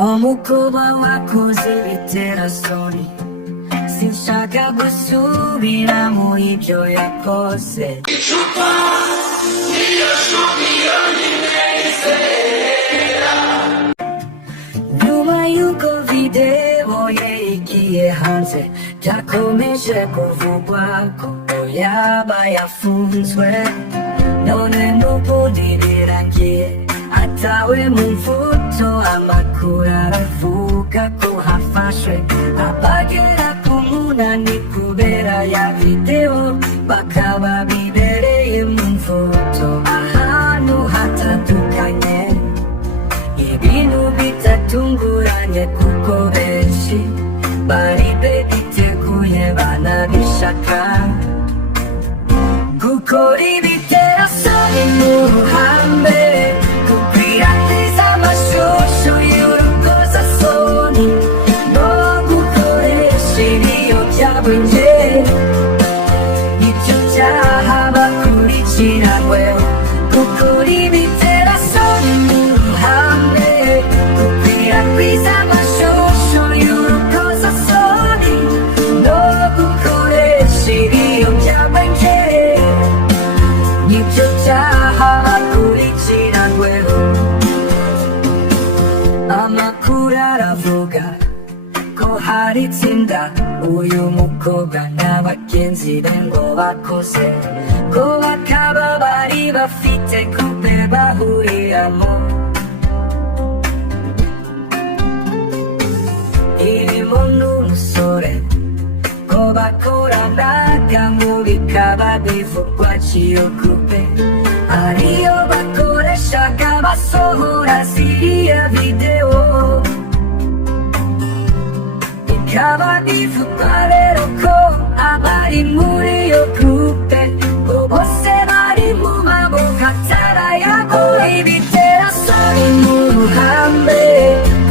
Uomukuba wako ziliterasoni, sinshaka gusubiramo ibyo yakoze. Nyuma y'uko video ye igiye hanze, byakomeje kuvugwa ko yaba yafunzwe. None n'ubundi birangiye atawe mu mvuto, amakuru aravuga ko hafashwe abagera ku munani kubera ya video, bakaba bibereye mu mvuto ahantu hatandukanye. Ibintu bitatunguranye kuko benshi bari biteguye banabishaka gukora ibiterasoni mu ruhame, gukwirakwiza amashusho y'urukozasoni no gukoresha ibiyobyabwenge. Ibyo byaha bakurikiranyweho gukora ibiterasoni mu ruhame, gukwirakwiza amashusho y'urukozasoni no gukoresha ibiyobyabwenge. Ibyo byaha bakurikiranyweho. Amakuru aravuga ko hari itsinda uyu mukobwa na bagenzi be ngo bakoze, ko bakaba bari bafite couple bahuriramo, irimo n'umusore, ko bakoranaga mu bikaba bivugwa cy'iyo couple ariyo bakoreshaga basohora ziriya video. Bikaba bivugwa rero ko abari muri iyo couple bo bose bari mu maboko atarayabo. Ibiterasoni mu ruhame,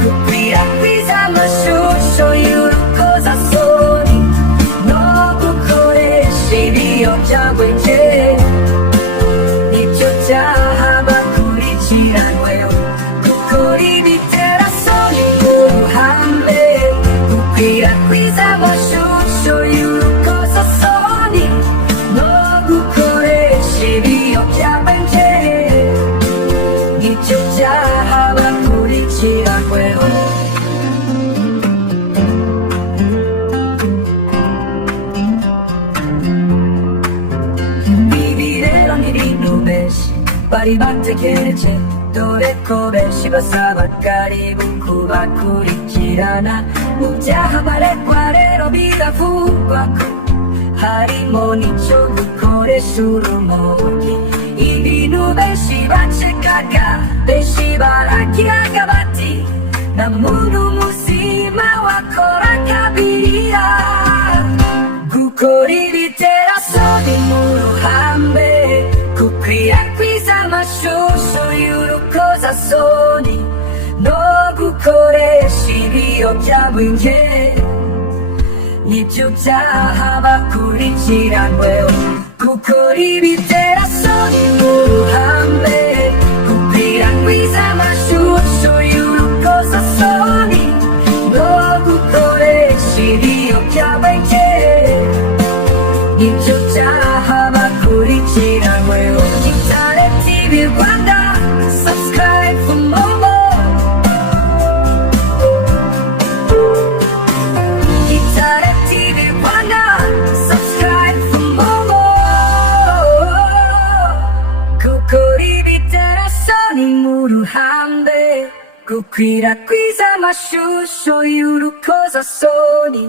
gukwirakwiza amashusho y'urukozasoni no gukoresha ibiyobyabwenge. Ibyo byaha bakurikiranyweho gukora ibiterasoni mu ruhame, gukwirakwiza amashusho y'urukozasoni no gukoresha ibiyobyabwenge. Ibyo byaha bakurikiranyweho. Ibi rero ni ibintu benshi bari bategereje, dore ko benshi basaba karibu kubakurikirana mu byaha baregwa. Rero biravugwa ko harimo n'icyo gukoresha urumogi, ibintu benshi bacekaga, benshi baragiraga bati nta muntu muzima wakora kabiriya. Gukora ibiterasoni mu ruhame, gukwirakwiza amashusho y'urukozasoni no gukoresha ibiyobyabwenge. Nibyo byaha bakurikiranyweho gukora ibiterasoni mu ruhame, gukwirakwiza amashusho y'urukozasoni no gukoresha ibiyobyabwenge. Ibyo byaha bakurikiranyweho. Gitare TV Rwanda, subscribe for more. Gitare TV Rwanda, subscribe for more. Gukora ibiterasoni mu ruhame, gukwirakwiza amashusho y'urukozasoni.